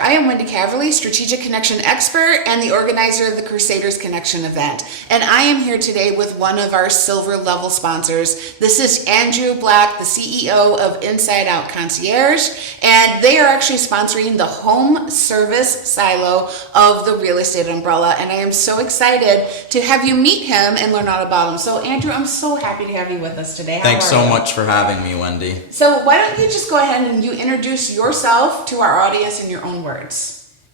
I am Wendy Caverly, Strategic Connection Expert and the organizer of the Crusaders Connection event. And I am here today with one of our silver level sponsors. This is Andrew Black, the CEO of Inside Out Concierge, and they are actually sponsoring the home service silo of the real estate umbrella. And I am so excited to have you meet him and learn all about him. So Andrew, I'm so happy to have you with us today. Thanks so much for having me, Wendy. So why don't you just go ahead and you introduce yourself to our audience in your own words.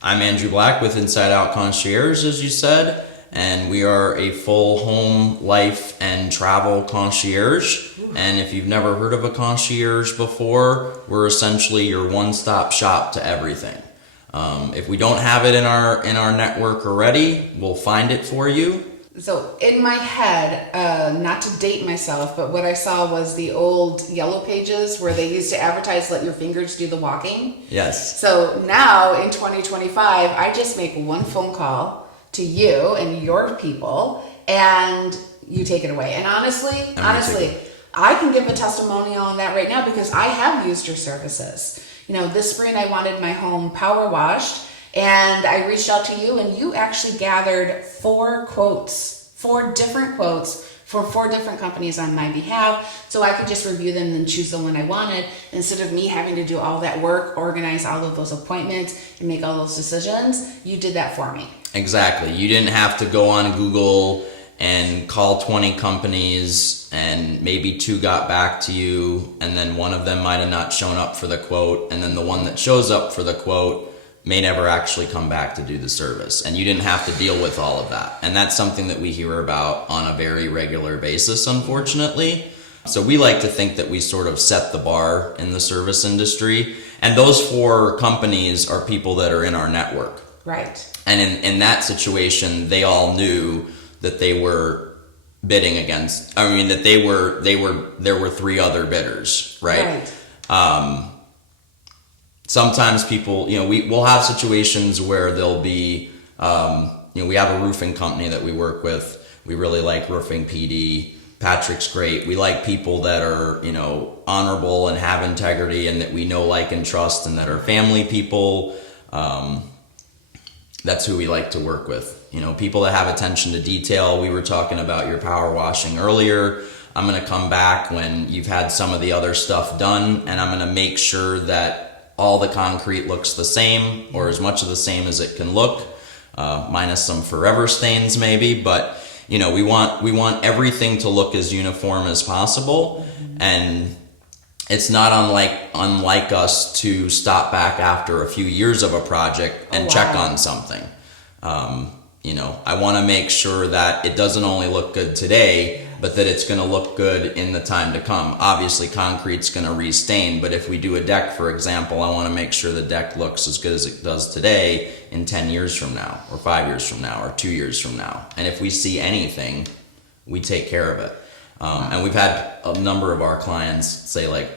I'm Andrew Black with Inside Out Concierge, as you said, and we are a full home, life, and travel concierge. Ooh. And if you've never heard of a concierge before, we're essentially your one-stop shop to everything. If we don't have it in our network already, we'll find it for you. So in my head, not to date myself, but what I saw was the old yellow pages where they used to advertise, let your fingers do the walking. Yes. So now in 2025, I just make one phone call to you and your people and you take it away. And honestly, I can give a testimonial on that right now because I have used your services. You know, this spring I wanted my home power washed. And I reached out to you and you actually gathered four different quotes for 4 different companies on my behalf. So I could just review them and choose the one I wanted instead of me having to do all that work, organize all of those appointments and make all those decisions. You did that for me. Exactly. You didn't have to go on Google and call 20 companies and maybe 2 got back to you and then one of them might have not shown up for the quote and then the one that shows up for the quote may never actually come back to do the service. And you didn't have to deal with all of that. And that's something that we hear about on a very regular basis, unfortunately. So we like to think that we sort of set the bar in the service industry. And those 4 companies are people that are in our network. Right. And in that situation, they all knew that they were bidding against, that there were 3 other bidders, right? Sometimes people, we'll have situations where there'll be, we have a roofing company that we work with. We really like roofing PD. Patrick's great. We like people that are, honorable and have integrity and that we know, like, and trust and that are family people. That's who we like to work with. People that have attention to detail. We were talking about your power washing earlier. I'm going to come back when you've had some of the other stuff done and I'm going to make sure that all the concrete looks the same or as much of the same as it can look, minus some forever stains maybe, but we want everything to look as uniform as possible. Mm-hmm. And it's not unlike us to stop back after a few years of a project and check on something. I want to make sure that it doesn't only look good today, but that it's going to look good in the time to come. Obviously, concrete's going to restain, but if we do a deck, for example, I want to make sure the deck looks as good as it does today in 10 years from now, or 5 years from now, or 2 years from now. And if we see anything, we take care of it. And we've had a number of our clients say,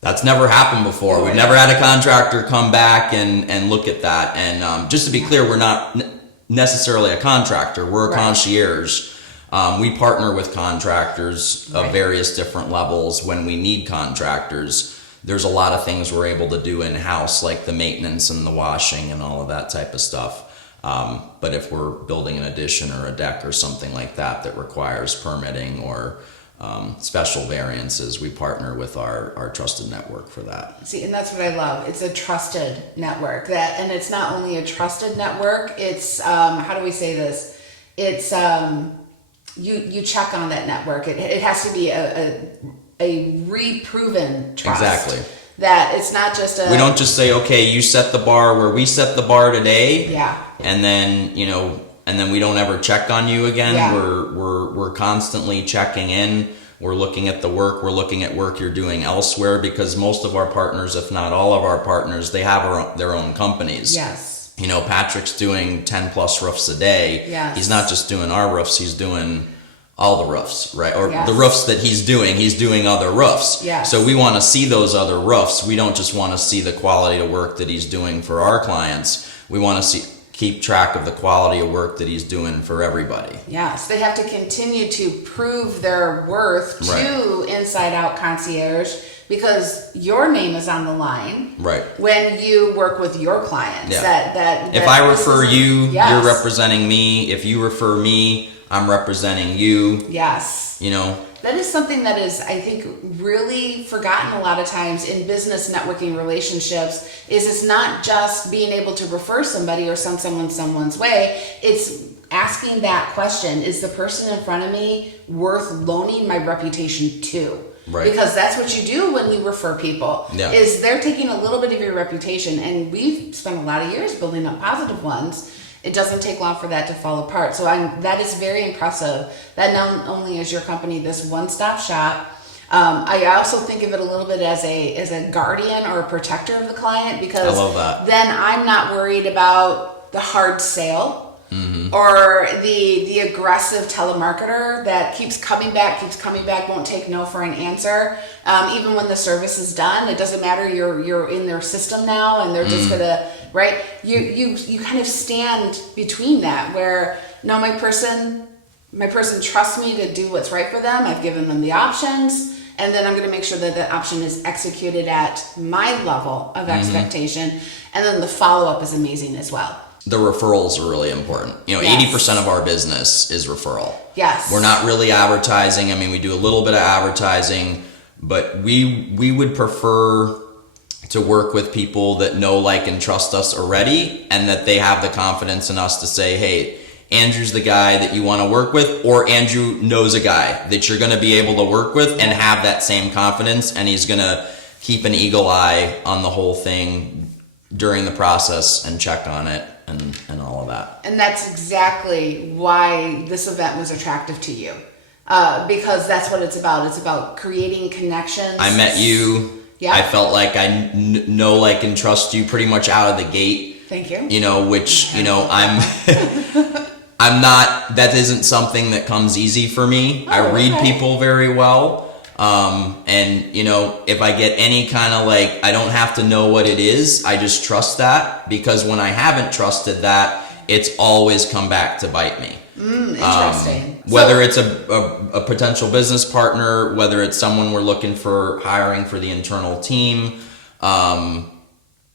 that's never happened before. We've never had a contractor come back and look at that. And just to be clear, we're not necessarily a contractor. We're a concierge. We partner with contractors of various different levels when we need contractors. There's a lot of things we're able to do in-house, like the maintenance and the washing and all of that type of stuff. But if we're building an addition or a deck or something like that requires permitting or special variances, we partner with our trusted network for that. See, and that's what I love. It's a trusted network. And it's not only a trusted network, it's, how do we say this? It's, you check on that network. It has to be a reproven trust. Exactly. That it's not just we don't just say, okay, you set the bar where we set the bar today. Yeah. And then, and then we don't ever check on you again. Yeah. We're constantly checking in. We're looking at the work. We're looking at work you're doing elsewhere because most of our partners, if not all of our partners, they have their own companies. Yes. Patrick's doing 10 plus roofs a day. Yes. He's not just doing our roofs, he's doing all the roofs, right? Or the roofs that he's doing other roofs. Yes. So we want to see those other roofs. We don't just want to see the quality of work that he's doing for our clients. We want to keep track of the quality of work that he's doing for everybody. Yes, they have to continue to prove their worth to Inside Out Concierge because your name is on the line. Right. When you work with your clients. Yeah. That if I refer you, yes. you're representing me. If you refer me, I'm representing you. Yes. You know? That is something that is, I think, really forgotten a lot of times in business networking relationships, is it's not just being able to refer somebody or send someone someone's way. It's asking that question, is the person in front of me worth loaning my reputation to? Right. Because that's what you do when you refer people, is they're taking a little bit of your reputation, and we've spent a lot of years building up positive ones. It doesn't take long for that to fall apart. So that is very impressive. That not only is your company this one-stop shop, I also think of it a little bit as a guardian or a protector of the client, because I love that. Then I'm not worried about the hard sale. Mm-hmm. Or the aggressive telemarketer that keeps coming back, won't take no for an answer. Even when the service is done, it doesn't matter. You're in their system now, and they're just gonna, right? You kind of stand between that, where no, my person trusts me to do what's right for them. I've given them the options, and then I'm going to make sure that the option is executed at my level of expectation, and then the follow up is amazing as well. The referrals are really important. You know, 80% of our business is referral. Yes. We're not really advertising. I mean, we do a little bit of advertising, but we would prefer to work with people that know, like, and trust us already, and that they have the confidence in us to say, hey, Andrew's the guy that you want to work with, or Andrew knows a guy that you're going to be able to work with and have that same confidence, and he's going to keep an eagle eye on the whole thing during the process and check on it. And all of that. And that's exactly why this event was attractive to you. Because that's what it's about. It's about creating connections. I met you. Yeah. I felt like I know, like, and trust you pretty much out of the gate. Thank you. You know, which, you know, I'm not, that isn't something that comes easy for me. I read people very well. And you know, if I get any kind of, like, I don't have to know what it is, I just trust that, because when I haven't trusted that, it's always come back to bite me. Interesting. Whether it's a potential business partner, whether it's someone we're looking for hiring for the internal team,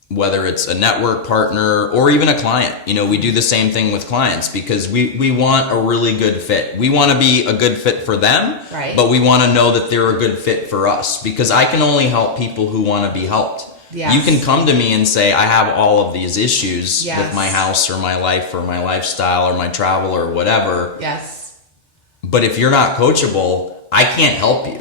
whether it's a network partner or even a client. You know, we do the same thing with clients, because we want a really good fit. We want to be a good fit for them, right, but we want to know that they're a good fit for us, because I can only help people who want to be helped. Yes. You can come to me and say, I have all of these issues with my house or my life or my lifestyle or my travel or whatever. Yes. But if you're not coachable, I can't help you.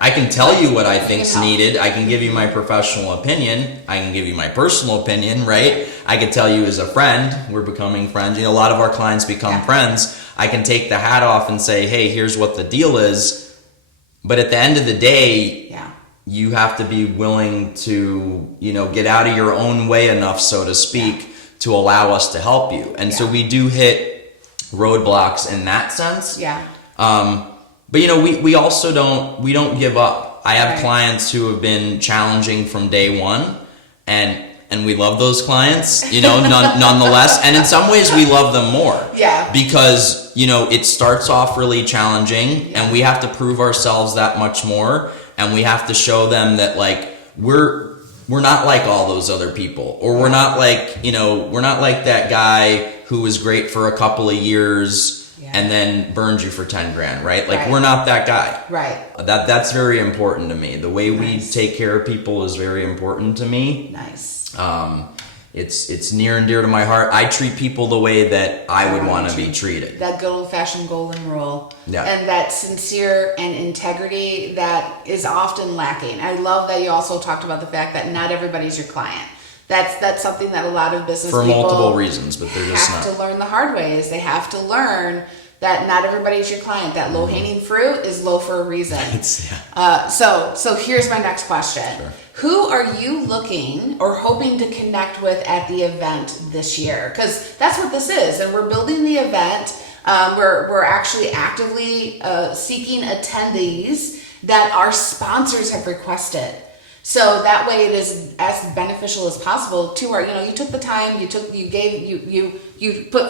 I can tell you what I think's needed. I can give you my professional opinion. I can give you my personal opinion, right? I could tell you as a friend, we're becoming friends. You know, a lot of our clients become friends. I can take the hat off and say, hey, here's what the deal is. But at the end of the day, you have to be willing to, you know, get out of your own way enough, so to speak, to allow us to help you. And so we do hit roadblocks in that sense. Yeah. But, you know, we also don't give up. I have clients who have been challenging from day one, and we love those clients, you know, nonetheless. And in some ways we love them more. Yeah. Because, you know, it starts off really challenging, and we have to prove ourselves that much more. And we have to show them that, like, we're not like all those other people, or we're not like, you know, we're not like that guy who was great for a couple of years and then burned you for 10 grand, right? Like, we're not that guy. Right. That's very important to me. The way we take care of people is very important to me. Nice. It's near and dear to my heart. I treat people the way that I would want to be treated. That good old-fashioned golden rule. Yeah. And that sincere and integrity that is often lacking. I love that you also talked about the fact that not everybody's your client. That's something that a lot of business people, for multiple reasons, but they're just have to learn the hard way. Is they have to learn that not everybody's your client. That low-hanging fruit is low for a reason. So here's my next question. Sure. Who are you looking or hoping to connect with at the event this year? Because that's what this is, and we're building the event. We're actually actively seeking attendees that our sponsors have requested. So that way it is as beneficial as possible to our, you took the time, you put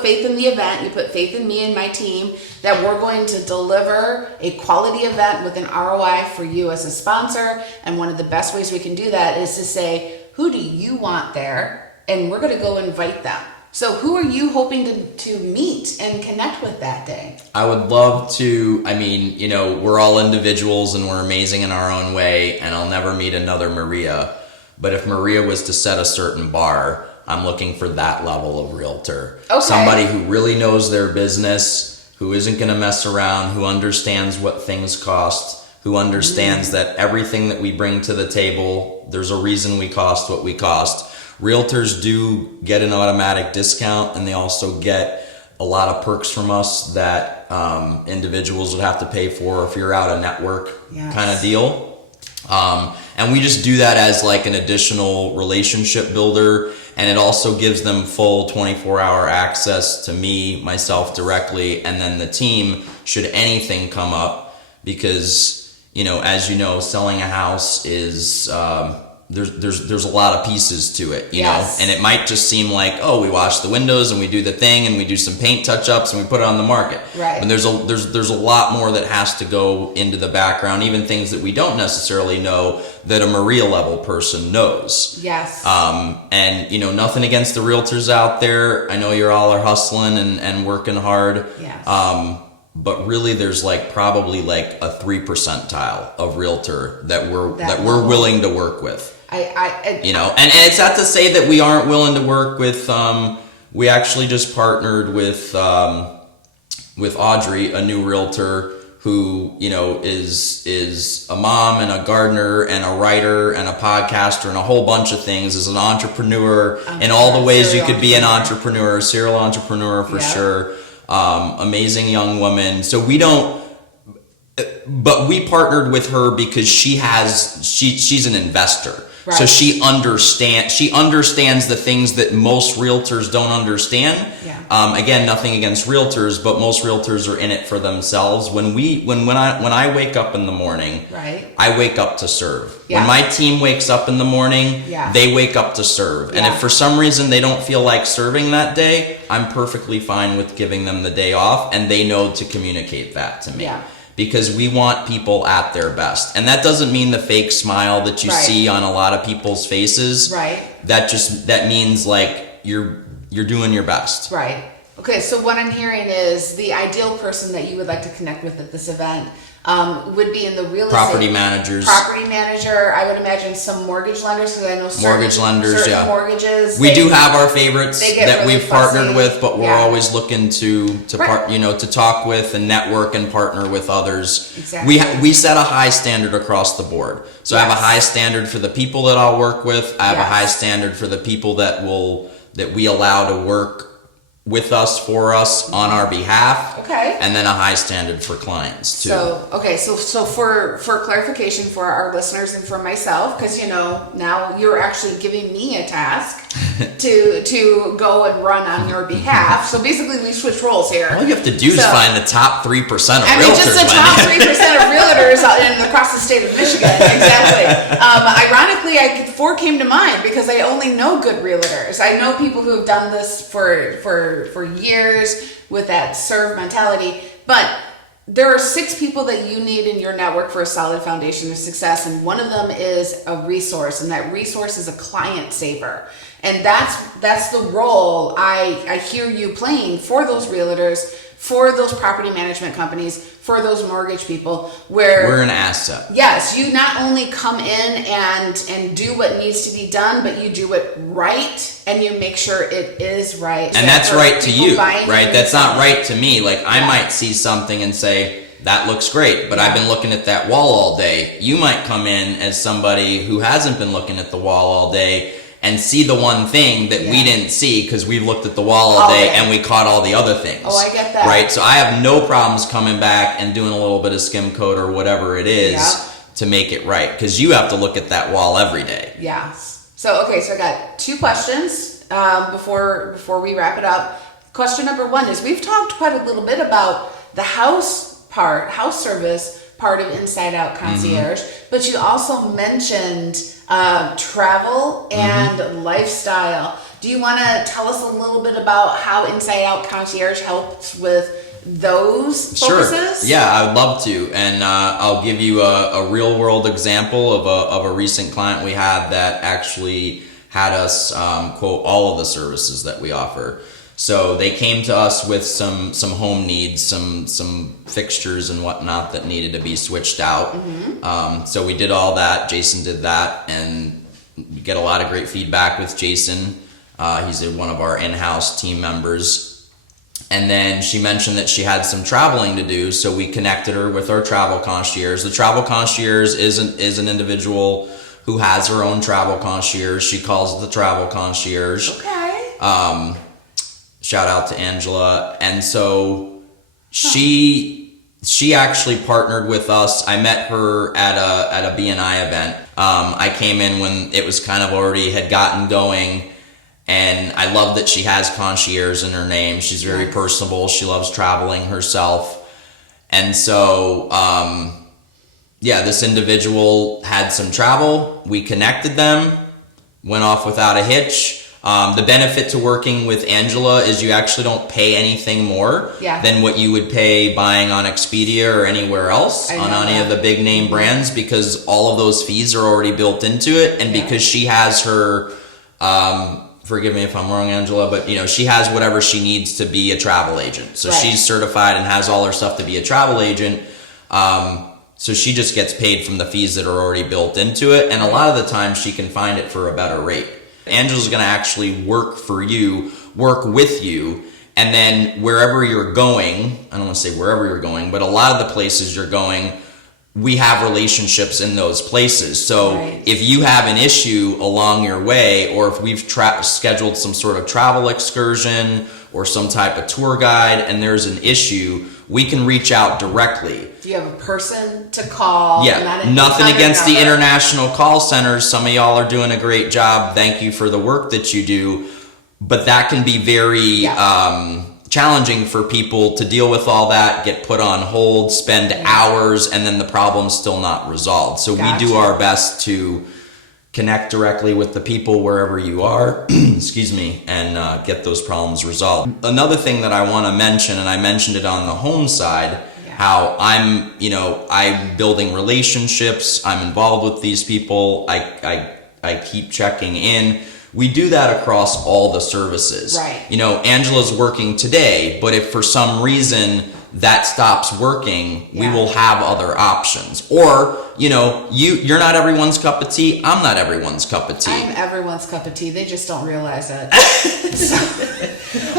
faith in the event, you put faith in me and my team that we're going to deliver a quality event with an ROI for you as a sponsor. And one of the best ways we can do that is to say, who do you want there? And we're going to go invite them. So who are you hoping to meet and connect with that day? I would love to, we're all individuals and we're amazing in our own way, and I'll never meet another Maria. But if Maria was to set a certain bar, I'm looking for that level of realtor. Okay. Somebody who really knows their business, who isn't going to mess around, who understands what things cost, who understands that everything that we bring to the table, there's a reason we cost what we cost. Realtors do get an automatic discount, and they also get a lot of perks from us that individuals would have to pay for if you're out a network kind of deal. And we just do that as like an additional relationship builder, and it also gives them full 24-hour access to me, myself directly, and then the team should anything come up, because, as you know, selling a house is... There's a lot of pieces to it, you know, and it might just seem like, oh, we wash the windows and we do the thing and we do some paint touch-ups and we put it on the market. Right. And there's a lot more that has to go into the background, even things that we don't necessarily know that a Maria level person knows. Yes. And nothing against the realtors out there. I know you're all are hustling and working hard. Yes. But really, there's probably a 3 percentile of realtor that we're willing to work with. And it's not to say that we aren't willing to work with. We actually just partnered with Audrey, a new realtor who is a mom and a gardener and a writer and a podcaster and a whole bunch of things. Is an entrepreneur in all the ways you could be an entrepreneur, a serial entrepreneur for sure. Amazing young woman. So but we partnered with her because she's an investor. Right. So she understands the things that most realtors don't understand. Yeah. Again, nothing against realtors, but most realtors are in it for themselves. When I wake up in the morning, right, I wake up to serve. Yeah. When my team wakes up in the morning, they wake up to serve. And if for some reason they don't feel like serving that day, I'm perfectly fine with giving them the day off, and they know to communicate that to me. Yeah. Because we want people at their best. And that doesn't mean the fake smile that you see on a lot of people's faces. Right. That means you're doing your best. Right. Okay, so what I'm hearing is the ideal person that you would like to connect with at this event would be in the real property estate. Managers. Property manager. I would imagine some mortgage lenders, because I know certain mortgages. We do have our favorites that really we've partnered with, but we're always looking to talk with and network and partner with others. Exactly. We set a high standard across the board. So I have a high standard for the people that I'll work with. I have a high standard for the people that we allow to work with us, for us, on our behalf. Okay. And then a high standard for clients too. So for clarification for our listeners and for myself, because now you're actually giving me a task to go and run on your behalf. So basically we switch roles here. All you have to do is find the top 3% of realtors. Just the top 3% of realtors across the state of Michigan. Exactly. Ironically, 4 came to mind because I only know good realtors. I know people who have done this for years with that serve mentality, but there are 6 people that you need in your network for a solid foundation of success, and one of them is a resource, and that resource is a client saver. And that's the role I hear you playing for those realtors, for those property management companies, for those mortgage people, where we're an asset. Yes, you not only come in and do what needs to be done, but you do it right, and you make sure it is right. And that's right to you, right? That's not right to me. I might see something and say, that looks great, but I've been looking at that wall all day. You might come in as somebody who hasn't been looking at the wall all day and see the one thing that we didn't see because we've looked at the wall all day and we caught all the other things. Oh, I get that. Right? So I have no problems coming back and doing a little bit of skim coat or whatever it is to make it right, because you have to look at that wall every day. Yes. So I got 2 questions before we wrap it up. Question number 1 is, we've talked quite a little bit about the house service, part of Inside Out Concierge, but you also mentioned travel and lifestyle. Do you want to tell us a little bit about how Inside Out Concierge helps with those focuses? Sure. Yeah, I would love to. And I'll give you a real world example of a recent client we had that actually had us quote all of the services that we offer. So they came to us with some home needs, some fixtures and whatnot that needed to be switched out. So we did all that. Jason did that, and we get a lot of great feedback with Jason. He's one of our in-house team members. And then she mentioned that she had some traveling to do, so we connected her with our travel concierge. The travel concierge is an individual who has her own travel concierge. She calls it the travel concierge. Okay. Shout out to Angela. And so she actually partnered with us. I met her at a BNI event. I came in when it was kind of already had gotten going, and I love that she has concierge in her name. She's very personable. She loves traveling herself. And so, this individual had some travel. We connected them, went off without a hitch. The benefit to working with Angela is you actually don't pay anything more than what you would pay buying on Expedia or anywhere else on any of the big name brands, because all of those fees are already built into it. And because she has her, forgive me if I'm wrong, Angela, but she has whatever she needs to be a travel agent. So she's certified and has all her stuff to be a travel agent. So she just gets paid from the fees that are already built into it. And a lot of the time she can find it for a better rate. Angela's going to actually work for you, work with you, and then wherever you're going, I don't want to say wherever you're going, but a lot of the places you're going, we have relationships in those places. So if you have an issue along your way, or if we've scheduled some sort of travel excursion or some type of tour guide and there's an issue, we can reach out directly. Do you have a person to call? Nothing against the international call centers. Some of y'all are doing a great job. Thank you for the work that you do. But that can be very challenging for people to deal with all that, get put on hold, spend hours, and then the problem's still not resolved. So we do our best to connect directly with the people wherever you are, excuse me, and get those problems resolved. Another thing that I want to mention, and I mentioned it on the home side, how I'm building relationships, I'm involved with these people, I keep checking in. We do that across all the services. Angela's working today, but if for some reason that stops working, we will have other options. Or, you're not everyone's cup of tea, I'm not everyone's cup of tea. I'm everyone's cup of tea, they just don't realize it.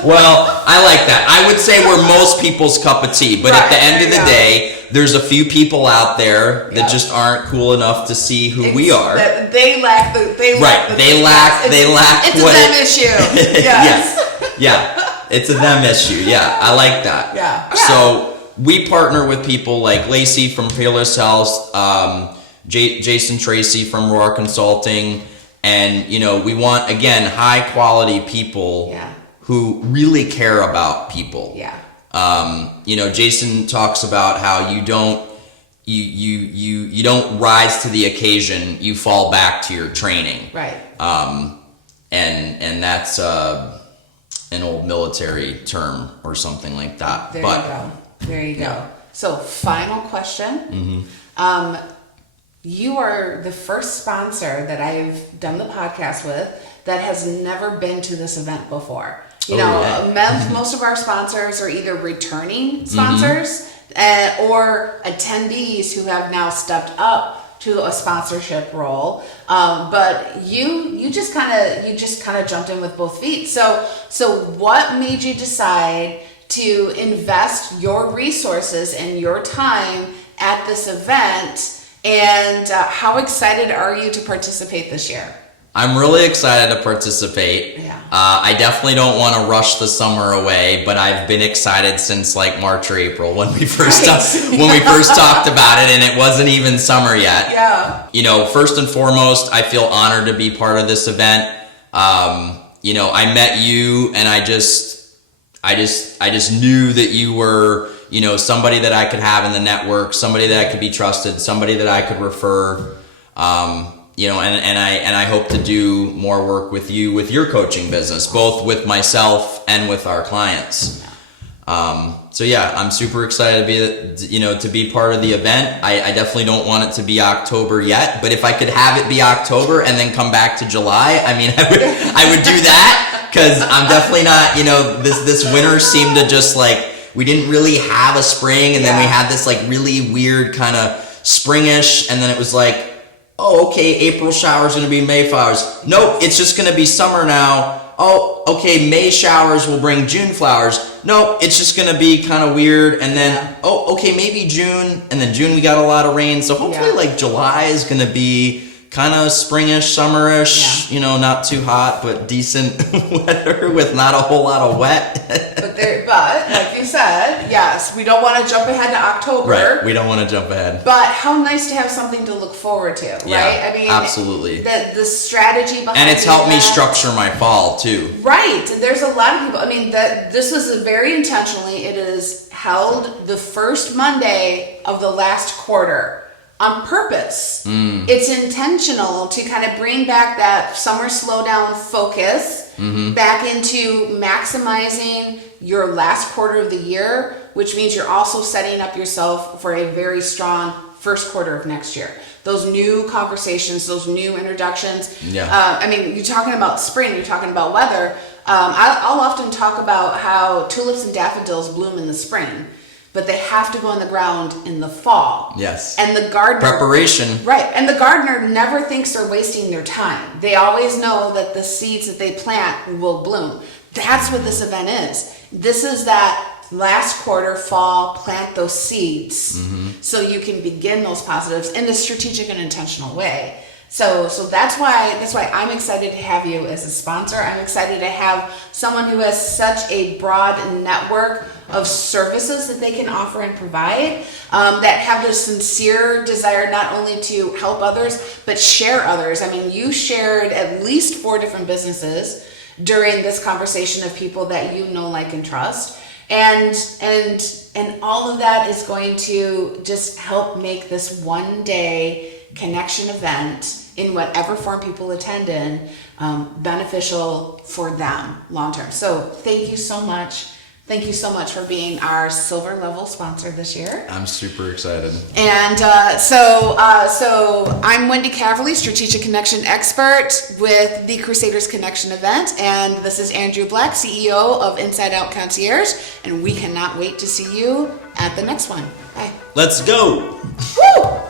Well, I like that. I would say we're most people's cup of tea, but at the end of the day, there's a few people out there that just aren't cool enough to see who we are. They lack It's a them issue. It's a them issue. Yeah, I like that. So we partner with people like Lacey from Fearless Health, Jason Tracy from Roar Consulting, and we want, again, high quality people who really care about people. Jason talks about how you don't rise to the occasion, you fall back to your training. And that's an old military term or something like that. There you go. So final question. You are the first sponsor that I've done the podcast with that has never been to this event before. Most of our sponsors are either returning sponsors or attendees who have now stepped up to a sponsorship role. But you just kind of jumped in with both feet. So what made you decide to invest your resources and your time at this event? And how excited are you to participate this year? I'm really excited to participate. I definitely don't want to rush the summer away, but I've been excited since like March or April when we first talked about it, and it wasn't even summer yet. First and foremost, I feel honored to be part of this event. I met you, and I just knew that you were somebody that I could have in the network, somebody that could be trusted, somebody that I could refer. And I hope to do more work with you with your coaching business, both with myself and with our clients. So yeah, I'm super excited to be part of the event. I definitely don't want it to be October yet, but if I could have it be October and then come back to July, I would do that, because I'm definitely not, this winter seemed to just we didn't really have a spring, and then we had this really weird kind of springish, and then it was oh, okay, April showers going to be May flowers. Nope, it's just going to be summer now. Oh, okay, May showers will bring June flowers. Nope, it's just going to be kind of weird. And then, oh, okay, maybe June. And then June we got a lot of rain. So hopefully July is going to be kind of springish, summerish, not too hot, but decent weather with not a whole lot of wet. but like you said, yes, we don't want to jump ahead to October. Right, we don't want to jump ahead. But how nice to have something to look forward to, right? Yeah, absolutely. The strategy behind it. And it's helped me structure my fall, too. Right. There's a lot of people. This was very intentionally. It is held the first Monday of the last quarter. On purpose. It's intentional to kind of bring back that summer slowdown focus back into maximizing your last quarter of the year, which means you're also setting up yourself for a very strong first quarter of next year. Those new conversations, those new introductions. Yeah. You're talking about spring, you're talking about weather. I'll often talk about how tulips and daffodils bloom in the spring, but they have to go in the ground in the fall. Yes. And the gardener... Preparation. Right. And the gardener never thinks they're wasting their time. They always know that the seeds that they plant will bloom. That's what this event is. This is that last quarter, fall, plant those seeds so you can begin those positives in a strategic and intentional way. So that's why I'm excited to have you as a sponsor. I'm excited to have someone who has such a broad network of services that they can offer and provide, that have the sincere desire not only to help others, but share others. You shared at least 4 different businesses during this conversation of people that you know, like, and trust. And all of that is going to just help make this one day connection event, in whatever form people attend in, beneficial for them long term. So thank you so much. Thank you so much for being our silver level sponsor this year. I'm super excited. And so I'm Wendy Caverly, Strategic Connection Expert with the Crusaders Connection event. And this is Andrew Black, CEO of Inside Out Concierge. And we cannot wait to see you at the next one. Bye. Let's go. Woo!